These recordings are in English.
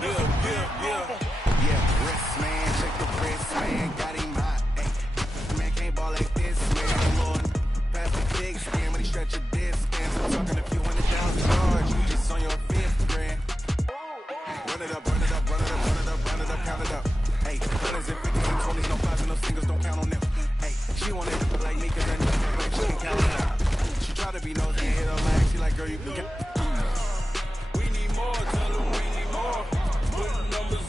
Yeah, wrist man, check the wrist man, got him hot. Hey, man can't ball like this, man. Lord, pass the big screen when he stretch a disc. I'm talking a few $100,000, you just on your fifth grand. Run it up, run it up, run it up, run it up, run it up, count it up. Hey, 100s and 50s and 20s, no 5s and no singles, don't count on them. Hey, she wanna look like me cause I know she can count it out. She try to be nosy and hit her lag, she like, girl, you can count. We need more, tell them we need more. Putting numbers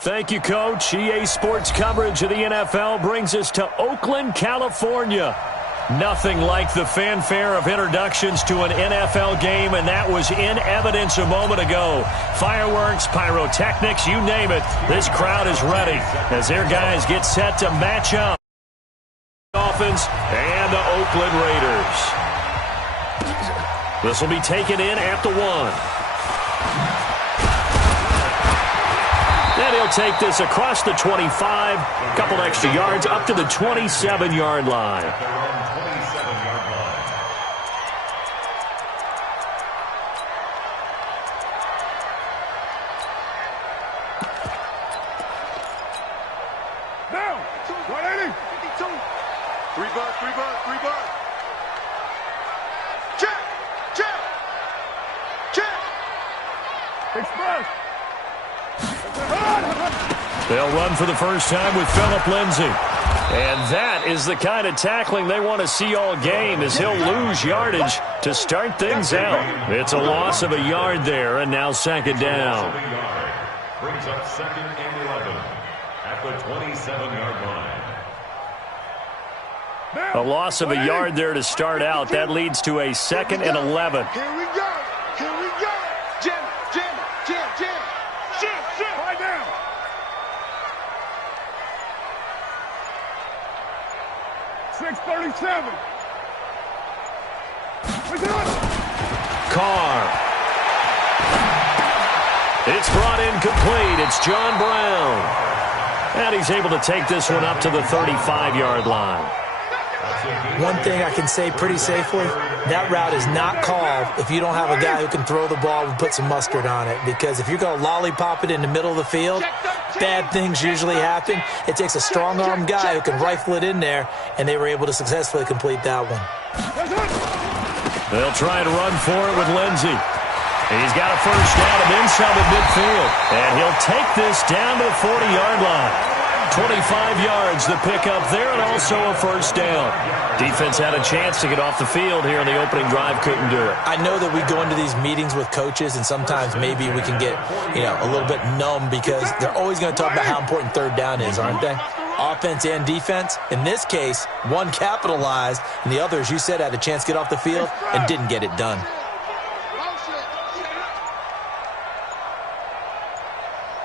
Thank you, Coach. EA Sports coverage of the NFL brings us to Oakland, California. Nothing like the fanfare of introductions to an NFL game, and that was in evidence a moment ago. Fireworks, pyrotechnics, you name it. This crowd is ready as their guys get set to match up. Dolphins and the Oakland Raiders. This will be taken in at the 1. And he'll take this across the 25, couple extra yards up to the 27-yard line. Down, 180, 52. 3 bucks. Check. Express. They'll run for the first time with Phillip Lindsay. And that is the kind of tackling they want to see all game, as he'll lose yardage to start things out. It's a loss of a yard there, and now second down. Brings up 2nd and 11 at the 27-yard line. A loss of a yard there to start out. That leads to a 2nd and 11. Here we go. Jim. Shit. Right down. .637. Carr. It's brought in complete. It's John Brown. And he's able to take this one up to the 35-yard line. One thing I can say pretty safely, that route is not called if you don't have a guy who can throw the ball and put some mustard on it. Because if you're going to lollipop it in the middle of the field, bad things usually happen. It takes a strong-armed guy who can rifle it in there, and they were able to successfully complete that one. They'll try to run for it with Lindsay. He's got a first down and then some at midfield. And he'll take this down to the 40-yard line. 25 yards the pickup there, and also a first down. Defense had a chance to get off the field here in the opening drive, couldn't do it. I know that we go into these meetings with coaches, and sometimes maybe we can get, a little bit numb because they're always going to talk about how important third down is, aren't they? Offense and defense. In this case, one capitalized, and the other, as you said, had a chance to get off the field and didn't get it done.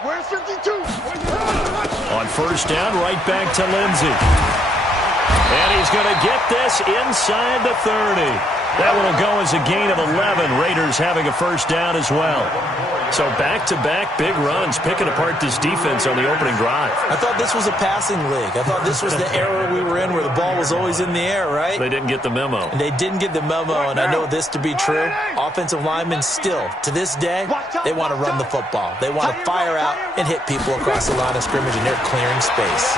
Where's 52? On first down, right back to Lindsay. And he's going to get this inside the 30. That one will go as a gain of 11. Raiders having a first down as well. So back-to-back big runs, picking apart this defense on the opening drive. I thought this was a passing league. I thought this was the era we were in where the ball was always in the air, right? They didn't get the memo. And they didn't get the memo, and I know this to be true. Offensive linemen still, to this day, they want to run the football. They want to fire out and hit people across the line of scrimmage, and they're clearing space.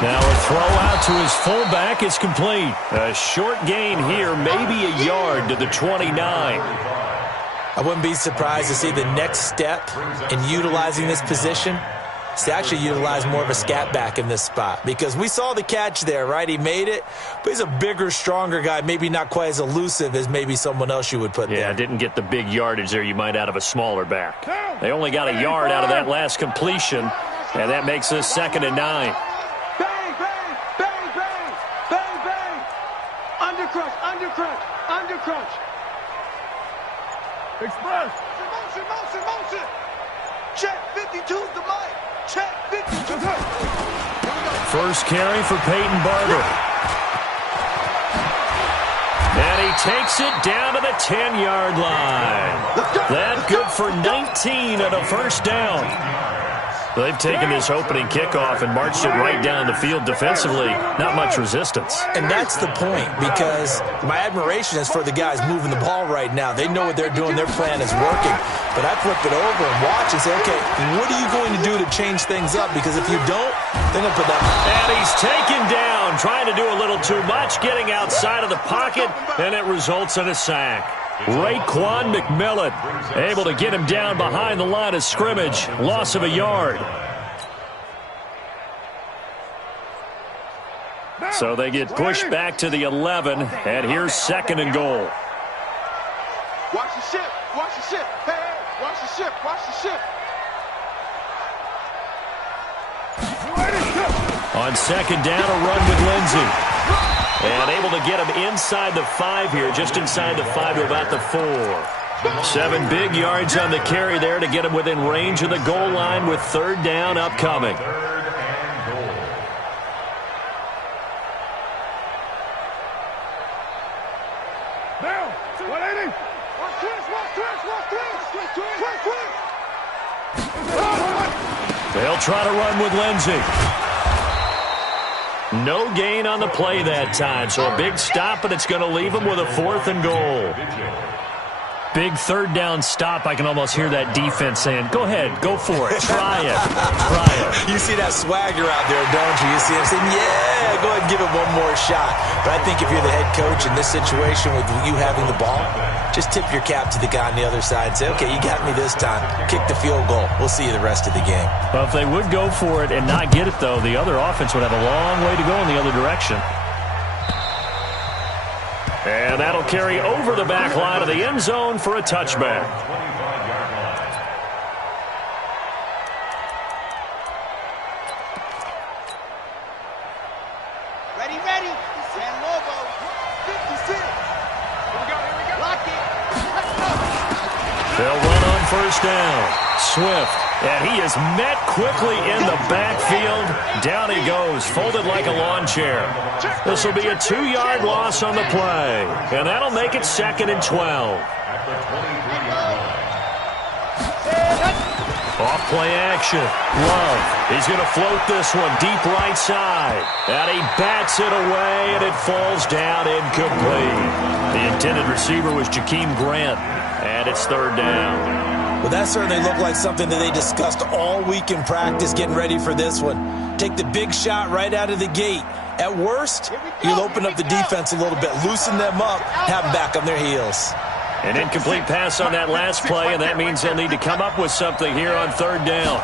Now a throw out to his fullback is complete. A short gain here, maybe a yard to the 29. I wouldn't be surprised to see the next step in utilizing this position is to actually utilize more of a scat back in this spot. Because we saw the catch there, right? He made it, but he's a bigger, stronger guy, maybe not quite as elusive as maybe someone else you would put there. Yeah, didn't get the big yardage there you might out of a smaller back. They only got a yard out of that last completion, and that makes this 2nd and 9. Undercrunch. Express. Motion. Check 52's the mic. Check 52. First carry for Peyton Barber. And he takes it down to the 10-yard line. That good for 19 and a first down. They've taken this opening kickoff and marched it right down the field defensively. Not much resistance. And that's the point, because my admiration is for the guys moving the ball right now. They know what they're doing. Their plan is working. But I flip it over and watch and say, okay, what are you going to do to change things up? Because if you don't, they're going to put that. And he's taken down, trying to do a little too much, getting outside of the pocket, and it results in a sack. Raekwon McMillan able to get him down behind the line of scrimmage. Loss of a yard. So they get pushed back to the 11, and here's 2nd and goal. Watch the ship. Hey, watch the ship. On second down, a run with Lindsey. And able to get him inside the 5 here, just inside the 5 to about the 4. 7 big yards on the carry there to get him within range of the goal line with third down upcoming. Now, 180. They'll try to run with Lindsey. No gain on the play that time, so a big stop, and it's going to leave him with a 4th and goal. Big third down stop. I can almost hear that defense saying, go ahead, go for it, try it, try it. You see that swagger out there, don't you? You see him saying, yeah, go ahead and give it one more shot. But I think if you're the head coach in this situation with you having the ball, just tip your cap to the guy on the other side and say, okay, you got me this time. Kick the field goal. We'll see you the rest of the game. Well, if they would go for it and not get it, though, the other offense would have a long way to go in the other direction. And that'll carry over the back line of the end zone for a touchback. Ready. San Lobo. 56. Here we go. Lock it. Let's go. They'll run on first down. Swift. And he is met quickly in the backfield. Down he goes, folded like a lawn chair. This will be a 2-yard loss on the play. And that'll make it 2nd and 12. Off play action. Love. He's going to float this one deep right side. And he bats it away, and it falls down incomplete. The intended receiver was Jakeem Grant. And it's third down. Well, that certainly looked like something that they discussed all week in practice getting ready for this one. Take the big shot right out of the gate. At worst, you'll open up the defense a little bit, loosen them up, have them back on their heels. An incomplete pass on that last play, and that means they'll need to come up with something here on third down.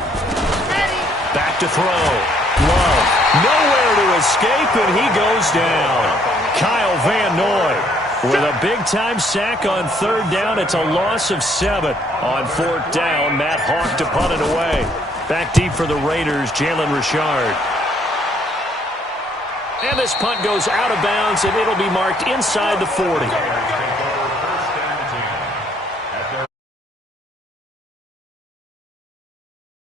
Back to throw. Love. Nowhere to escape, and he goes down. Kyle Van Noy. With a big-time sack on third down, it's a loss of 7. On fourth down, Matt Hawk to punt it away. Back deep for the Raiders, Jalen Richard. And this punt goes out of bounds, and it'll be marked inside the 40.